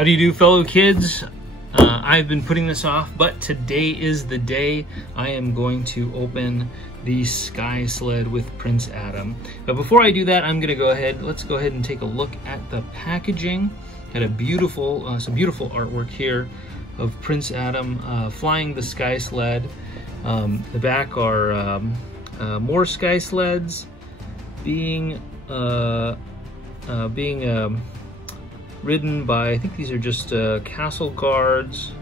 How do you do, fellow kids? I've been putting this off, but today is the day. I am going to open the Sky Sled with Prince Adam. But before I do that, let's go ahead and take a look at the packaging. Had a beautiful, some beautiful artwork here of Prince Adam flying the Sky Sled. The back are more Sky Sleds being ridden by, I think these are just castle guards,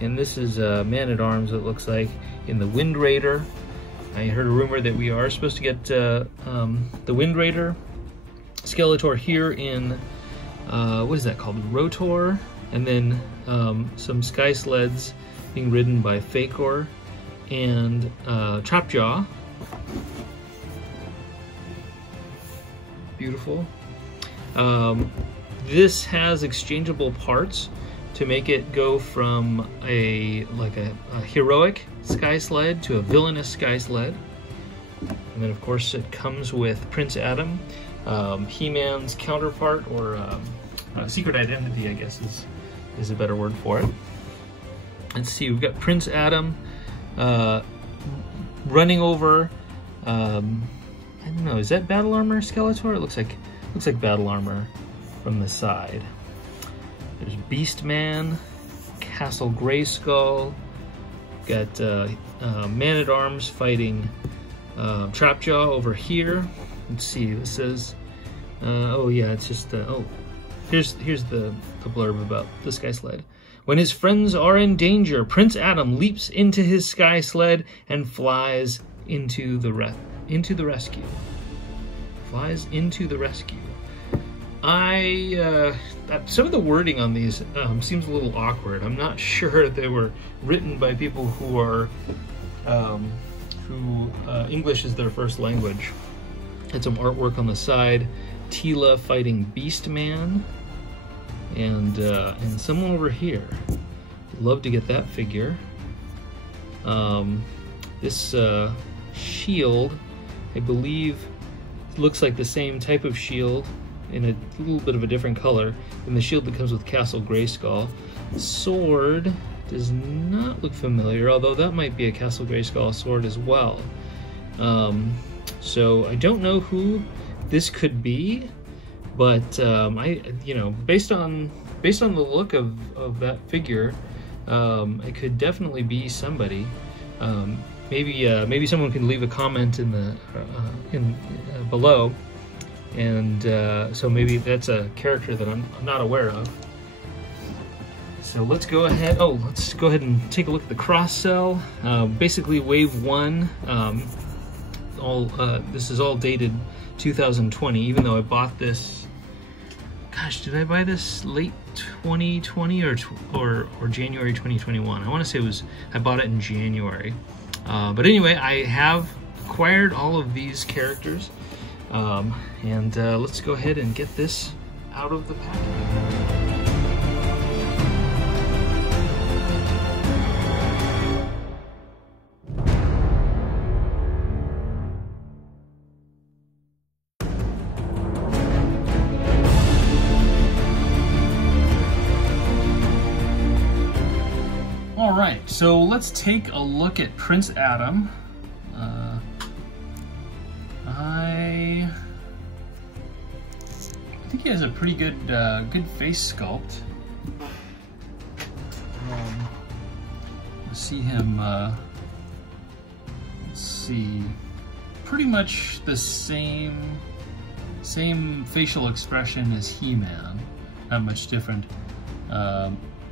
and this is man-at-arms, it looks like, in the Wind Raider. I heard a rumor that we are supposed to get the Wind Raider Skeletor here in, what is that called, Rotor, and then some Sky Sleds being ridden by Fakor and Trapjaw. Beautiful. This has exchangeable parts to make it go from a heroic Sky Sled to a villainous Sky Sled. And then of course it comes with Prince Adam, He-Man's counterpart, or secret identity, I guess is a better word for it. Let's see, we've got Prince Adam running over, I don't know, is that battle armor Skeletor? It looks like battle armor from the side. There's Beastman, Castle Grayskull, got Man-at-Arms fighting Trapjaw over here. Let's see, this says, oh yeah, it's just, oh, here's the blurb about the Sky Sled. When his friends are in danger, Prince Adam leaps into his Sky Sled and flies into the rescue. Flies into the rescue. Some of the wording on these seems a little awkward. I'm not sure they were written by people who are English is their first language. Had some artwork on the side. Teela fighting Beastman, and someone over here. Love to get that figure. This shield, I believe, looks like the same type of shield in a little bit of a different color than the shield that comes with Castle Grayskull. Sword does not look familiar, although that might be a Castle Grayskull sword as well. So I don't know who this could be, but based on the look of that figure, it could definitely be somebody. Maybe someone can leave a comment in the below, and so maybe that's a character that I'm not aware of. So let's go ahead. Oh, let's go ahead and take a look at the cross cell. Basically, Wave 1. This is all dated 2020. Even though I bought this, gosh, did I buy this late 2020 or January 2021? I want to say I bought it in January. But anyway, I have acquired all of these characters, and let's go ahead and get this out of the package. Alright, so let's take a look at Prince Adam. I think he has a pretty good face sculpt. See him, let's see, pretty much the same facial expression as He-Man, not much different.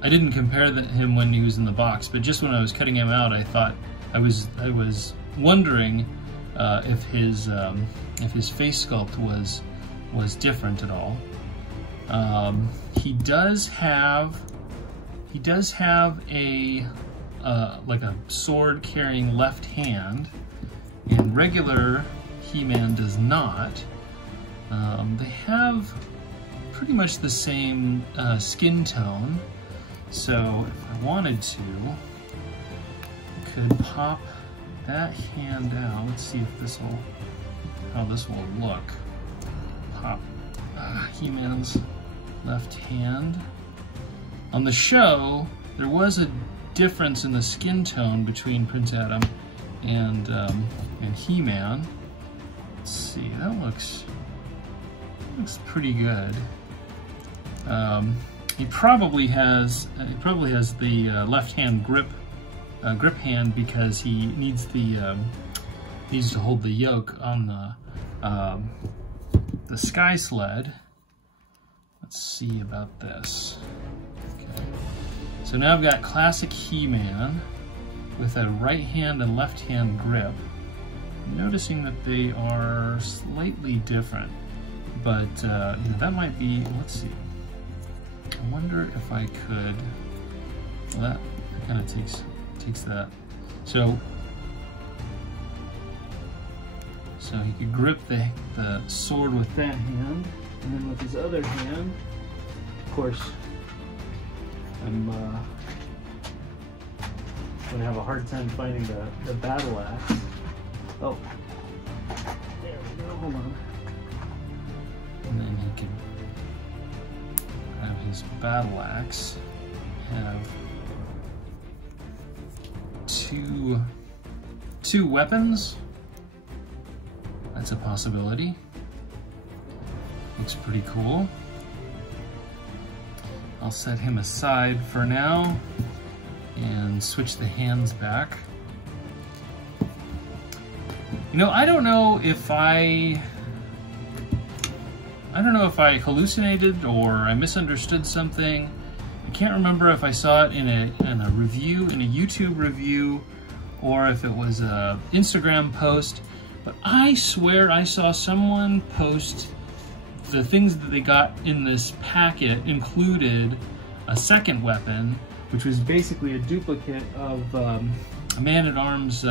I didn't compare him when he was in the box, but just when I was cutting him out, I thought I was wondering if his face sculpt was different at all. He does have a like a sword carrying left hand, and regular He-Man does not. They have pretty much the same skin tone. So if I wanted to, I could pop that hand out. Let's see if how this will look. Pop He-Man's left hand. On the show, there was a difference in the skin tone between Prince Adam and He-Man. Let's see, that looks pretty good. He probably has the left-hand grip hand because he needs to hold the yoke on the Sky Sled. Let's see about this. Okay. So now I've got classic He-Man with a right hand and left hand grip. I'm noticing that they are slightly different, but you know, that might be, let's see. I wonder if I could, well, that kind of takes that. So he could grip the sword with that hand, and then with his other hand, of course, I'm gonna have a hard time finding the battle axe. Oh, there we go, hold on. And then he can have his battle axe, have two weapons. That's a possibility. Looks pretty cool. I'll set him aside for now and switch the hands back. You know, I don't know if I hallucinated or I misunderstood something. I can't remember if I saw it in a review, in a YouTube review, or if it was an Instagram post, but I swear I saw someone post the things that they got in this packet included a second weapon, which was basically a duplicate of a Man-at-Arms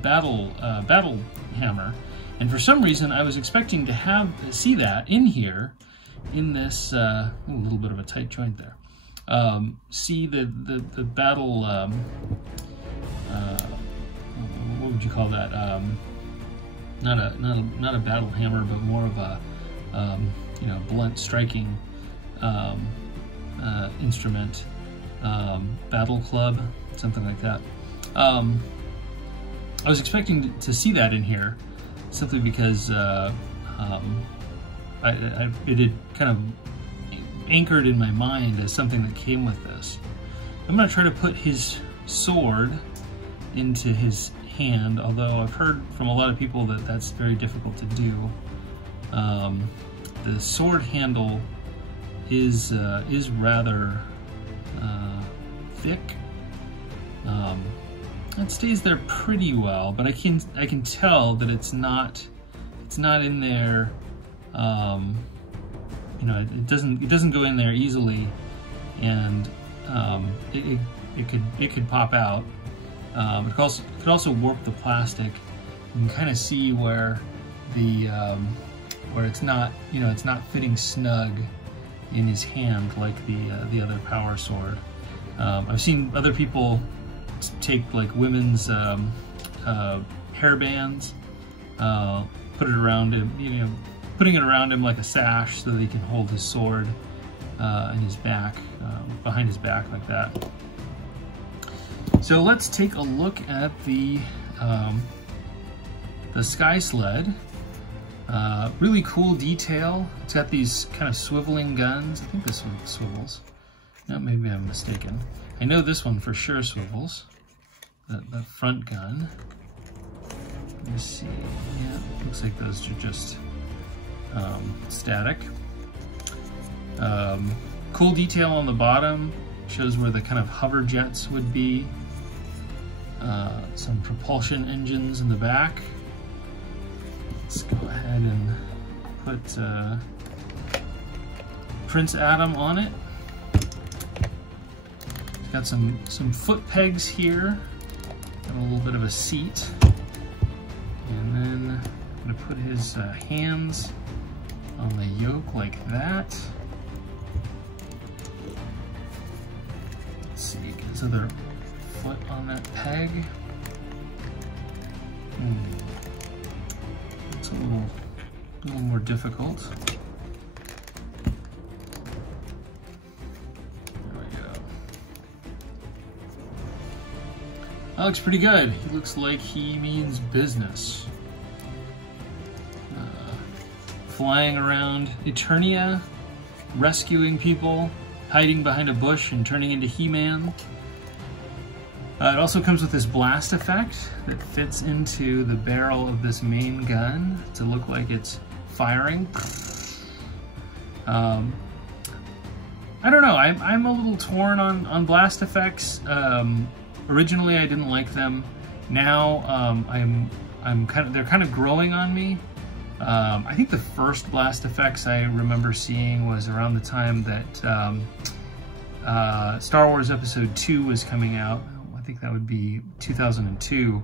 battle hammer. And for some reason, I was expecting to see that in here, in this a little bit of a tight joint there. See the battle. What would you call that? Not a battle hammer, but more of a you know, blunt striking instrument. Battle club, something like that. I was expecting to see that in here, simply because it had kind of anchored in my mind as something that came with this. I'm going to try to put his sword into his hand, although I've heard from a lot of people that that's very difficult to do. The sword handle is rather thick. It stays there pretty well, but I can tell that it's not in there. You know, it doesn't go in there easily, and it could pop out. It could also warp the plastic. You can kind of see where where it's not, you know, it's not fitting snug in his hand like the other power sword. I've seen other people take like women's hair bands, put it around him, you know, putting it around him like a sash so that he can hold his sword in his back, behind his back like that. So let's take a look at the Sky Sled. Really cool detail. It's got these kind of swiveling guns. I think this one swivels. No, maybe I'm mistaken. I know this one for sure swivels. The front gun. Let me see. Yeah, looks like those are just static. Cool detail on the bottom. Shows where the kind of hover jets would be. Some propulsion engines in the back. Let's go ahead and put Prince Adam on it. It's got some foot pegs here and a little bit of a seat. And then I'm going to put his hands on the yoke like that. Let's see, get his other foot on that peg. It's a little more difficult. Right. That looks pretty good. He looks like he means business. Flying around Eternia, rescuing people, hiding behind a bush and turning into He-Man. It also comes with this blast effect that fits into the barrel of this main gun to look like it's firing. I don't know, I'm a little torn on blast effects. Originally I didn't like them. Now they're kind of growing on me. I think the first blast effects I remember seeing was around the time that Star Wars Episode 2 was coming out. I think that would be 2002.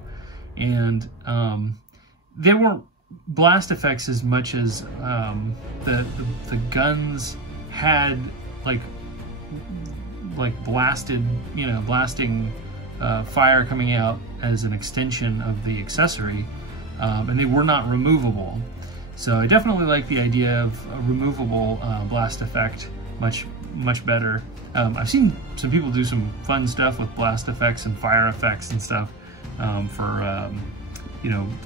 And they weren't blast effects as much as the guns had like blasted, blasting fire coming out as an extension of the accessory, and they were not removable. So I definitely like the idea of a removable blast effect much better. I've seen some people do some fun stuff with blast effects and fire effects and stuff for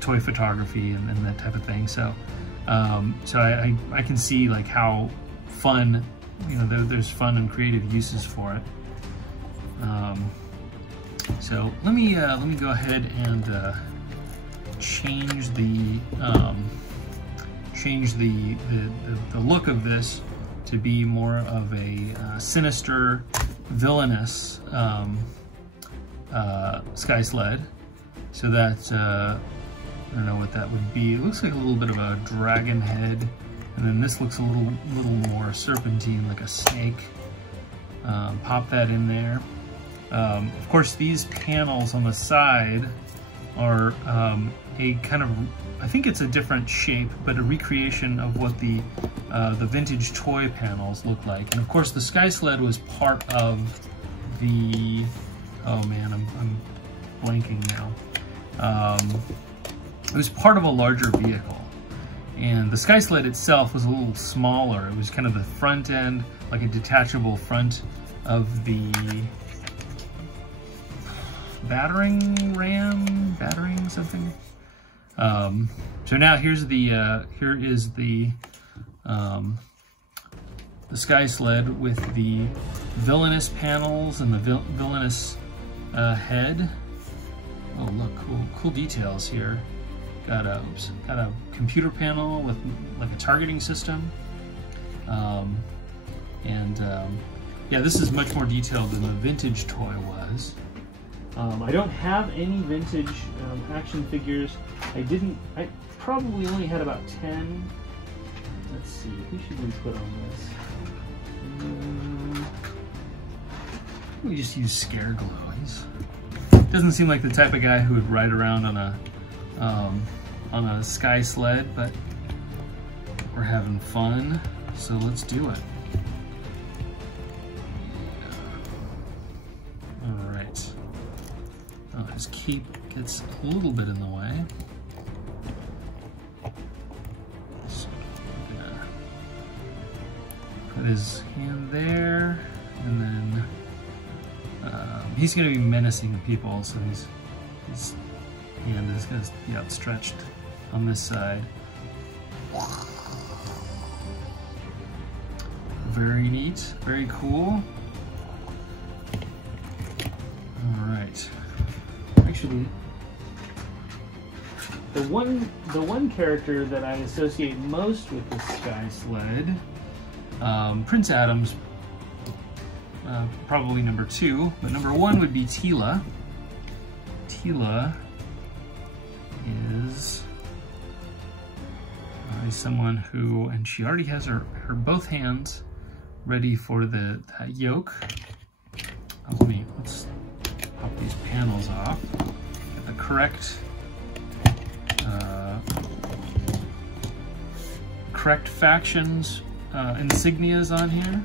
toy photography and that type of thing. So I can see like how fun, there's fun and creative uses for it. So let me go ahead and change the look of this to be more of a sinister, villainous Sky Sled. So that I don't know what that would be. It looks like a little bit of a dragon head, and then this looks a little more serpentine, like a snake. Pop that in there. Of course, these panels on the side are a kind of, I think it's a different shape, but a recreation of what the vintage toy panels look like. And of course, the Sky Sled was part of the, oh man, I'm blanking now. It was part of a larger vehicle. And the Sky Sled itself was a little smaller. It was kind of the front end, like a detachable front of the battering something. So now here is the Sky Sled with the villainous panels and the villainous head. Oh look, cool details here. Got a computer panel with like a targeting system. Yeah, this is much more detailed than the vintage toy was. I don't have any vintage action figures. I probably only had about 10. Let's see, who should we put on this? We just use Scare Glow. Doesn't seem like the type of guy who would ride around on a Sky Sled, but we're having fun, so let's do it. All right. Oh, his cape gets a little bit in the way. So I'm gonna put his hand there, and then he's going to be menacing people, so his hand is going to be outstretched on this side. Very neat, very cool. All right. Actually, the one character that I associate most with the Sky Sled, Prince Adam's probably number 2, but number 1 would be Teela. Teela is someone who, and she already has her both hands ready for that yoke. Let's pop these panels off. Get the correct factions insignias on here.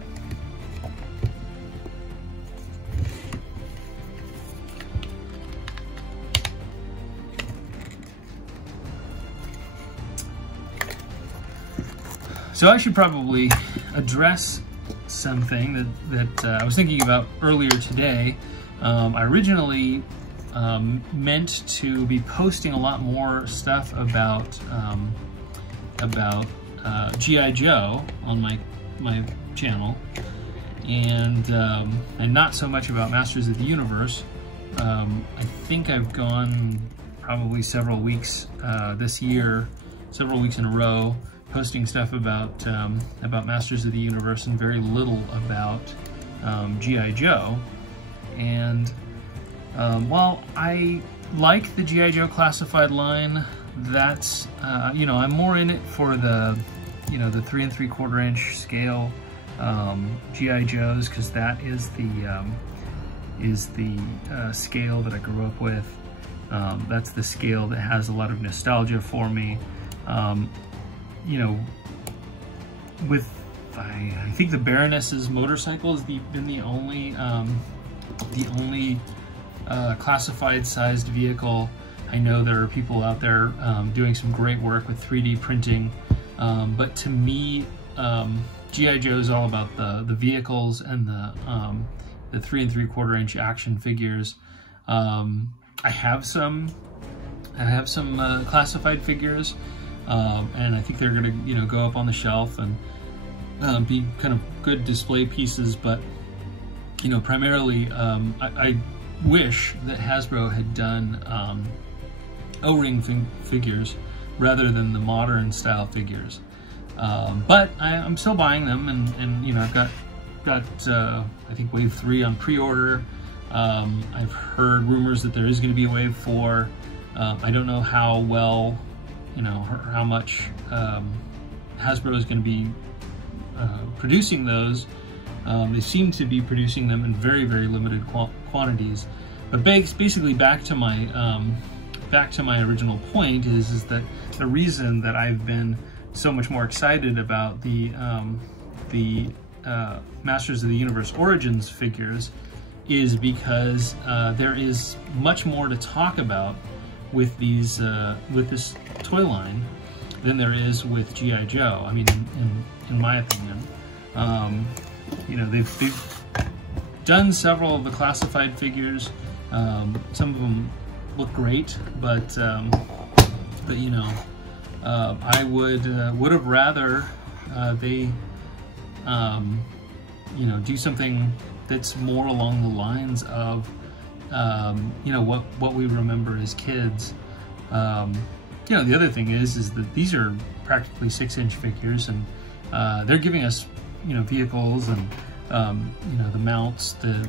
So I should probably address something that I was thinking about earlier today. I originally meant to be posting a lot more stuff about G.I. Joe on my channel, and not so much about Masters of the Universe. I think I've gone probably several weeks this year, several weeks in a row, posting stuff about Masters of the Universe and very little about G.I. Joe. And while I like the G.I. Joe classified line, that's you know, I'm more in it for the, you know, the 3 3/4 inch scale G.I. Joes, because that is the scale that I grew up with. That's the scale that has a lot of nostalgia for me. You know, with I think the Baroness's motorcycle has been the only classified sized vehicle. I know there are people out there doing some great work with 3D printing, but to me, G.I. Joe is all about the vehicles and the 3 3/4 inch action figures. I have some classified figures, and I think they're gonna, you know, go up on the shelf and be kind of good display pieces. But, you know, primarily, I wish that Hasbro had done O-ring figures rather than the modern style figures. But I'm still buying them, and you know, I've got I think Wave 3 on pre-order. I've heard rumors that there is going to be a Wave 4. I don't know how well, you know, how much Hasbro is going to be producing those. They seem to be producing them in very, very limited quantities. But basically, back to my original point is that the reason that I've been so much more excited about the Masters of the Universe Origins figures is because there is much more to talk about with these with this toy line than there is with G.I. Joe. I mean, in my opinion, you know, they've done several of the classified figures. Some of them look great, but you know, I would have rather they you know, do something that's more along the lines of you know, what we remember as kids. You know, the other thing is that these are practically 6-inch figures, and they're giving us, you know, vehicles and you know, the mounts, the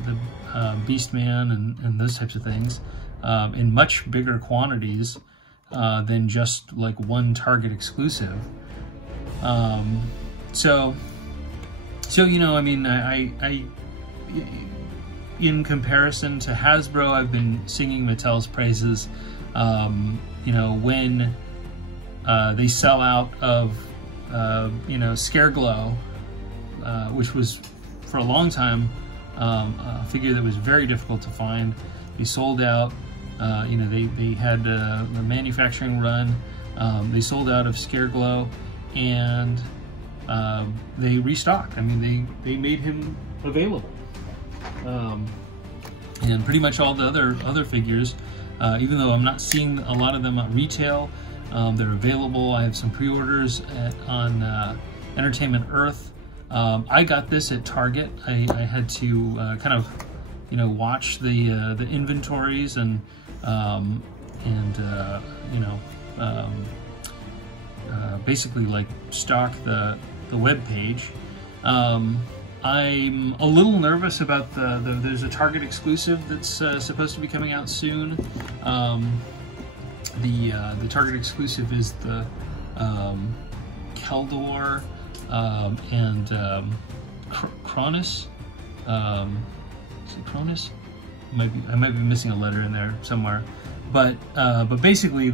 Beastman and those types of things in much bigger quantities than just like one Target exclusive. So you know, I mean, I in comparison to Hasbro, I've been singing Mattel's praises. You know, when they sell out of you know, Scareglow, which was for a long time a figure that was very difficult to find. They sold out. You know, they had a manufacturing run. They sold out of Scareglow, and they restocked. I mean, they made him available. And pretty much all the other figures, even though I'm not seeing a lot of them at retail, they're available. I have some pre-orders on Entertainment Earth. I got this at Target. I had to kind of, you know, watch the inventories and you know, basically like stock the web page. I'm a little nervous about there's a Target exclusive that's supposed to be coming out soon. The Target exclusive is the Keldor and Cronus. Is it Cronus? I might be missing a letter in there somewhere. But basically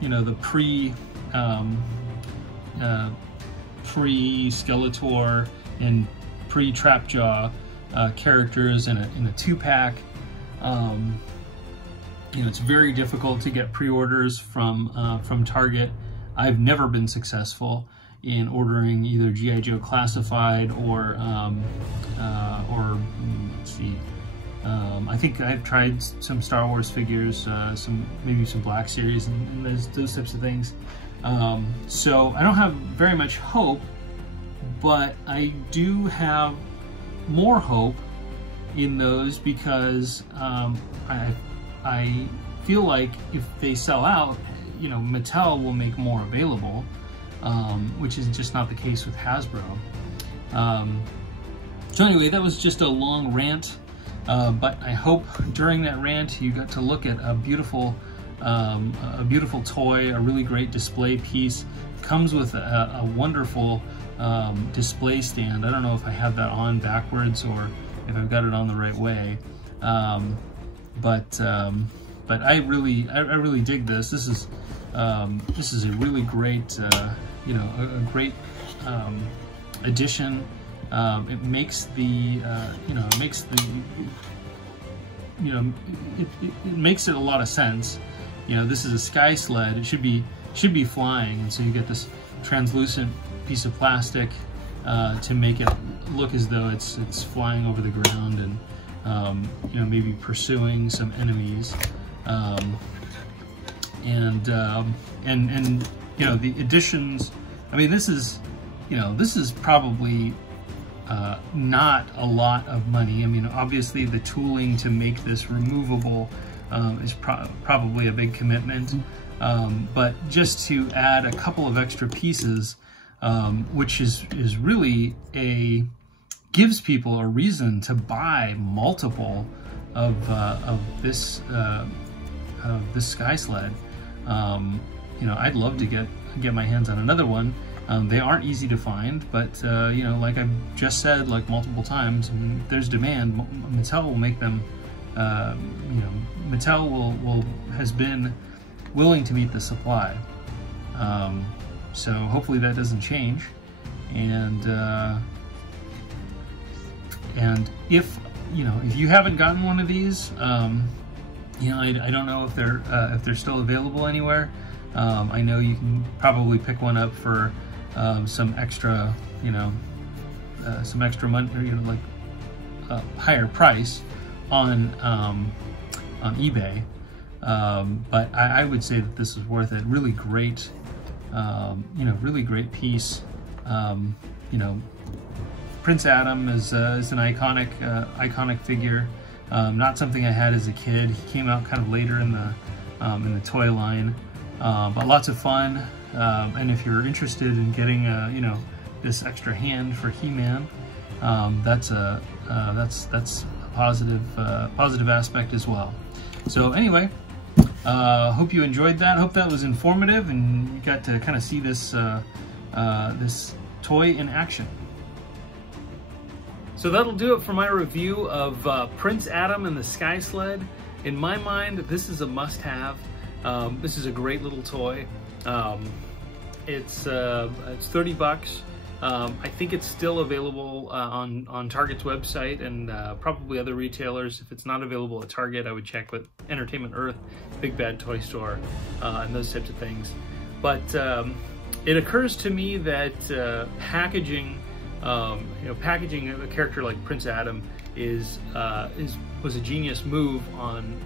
you know, the pre-Skeletor and pre-Trapjaw characters in a 2-pack. You know, it's very difficult to get pre-orders from Target. I've never been successful in ordering either G.I. Joe Classified or let's see, I think I've tried some Star Wars figures, maybe some Black Series and those types of things. So I don't have very much hope, but I do have more hope in those because I feel like if they sell out, you know, Mattel will make more available, which is just not the case with Hasbro. So anyway, that was just a long rant, but I hope during that rant you got to look at a beautiful toy, a really great display piece. Comes with a wonderful display stand. I don't know if I have that on backwards or if I've got it on the right way, but I really dig this. This is a really great, you know, a great addition. It makes the, you know, it makes it a lot of sense. You know, this is a Sky Sled. It should be flying, and so you get this translucent piece of plastic to make it look as though it's flying over the ground and you know, maybe pursuing some enemies. And you know, the additions. I mean, this is, you know, this is probably not a lot of money. I mean, obviously the tooling to make this removable is probably a big commitment, but just to add a couple of extra pieces, which is really gives people a reason to buy multiple of this Sky Sled. You know, I'd love to get my hands on another one. They aren't easy to find, but you know, like I've just said, like multiple times, if there's demand, Mattel will make them. You know, Mattel has been willing to meet the supply. So hopefully that doesn't change. And if you haven't gotten one of these, you know, I don't know if they're still available anywhere. I know you can probably pick one up for some extra, you know, some extra money, or, you know, like a higher price on eBay. But I would say that this is worth it. Really great, you know, really great piece. You know, Prince Adam is an iconic figure. Not something I had as a kid. He came out kind of later in the toy line, but lots of fun. And if you're interested in getting you know, this extra hand for He-Man, that's a positive aspect as well. So anyway, hope you enjoyed that. Hope that was informative and you got to kind of see this this toy in action. So that'll do it for my review of Prince Adam and the Sky Sled. In my mind, this is a must-have. This is a great little toy. It's $30. I think it's still available on Target's website and probably other retailers. If it's not available at Target, I would check with Entertainment Earth, Big Bad Toy Store, and those types of things. But it occurs to me that packaging a character like Prince Adam was a genius move on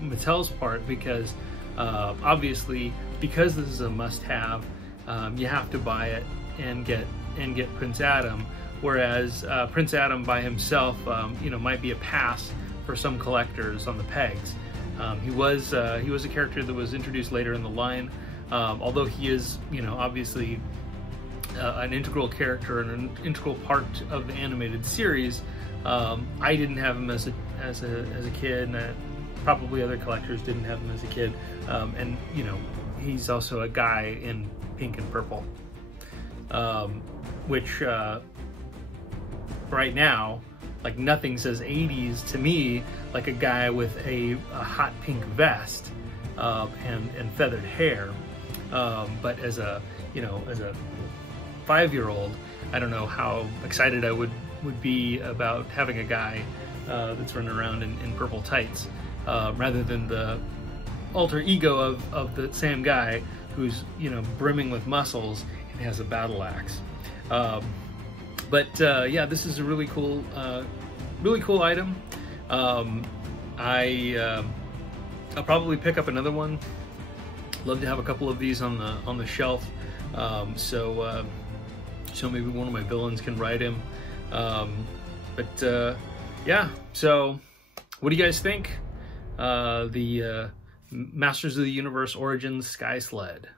Mattel's part, because obviously, because this is a must-have, you have to buy it and get Prince Adam. Whereas Prince Adam by himself, you know, might be a pass for some collectors on the pegs. He was a character that was introduced later in the line, although he is, you know, obviously an integral character and an integral part of the animated series. I didn't have him as a kid, and probably other collectors didn't have him as a kid. And you know, he's also a guy in pink and purple, which right now, like, nothing says 80s to me like a guy with a hot pink vest and feathered hair. But as a 5-year-old, I don't know how excited I would be about having a guy that's running around in purple tights, rather than the alter ego of the same guy who's, you know, brimming with muscles and has a battle axe. But yeah, this is a really cool item. I'll probably pick up another one. Love to have a couple of these on the shelf, so maybe one of my villains can ride him. Yeah, so what do you guys think? The Masters of the Universe Origins Sky Sled.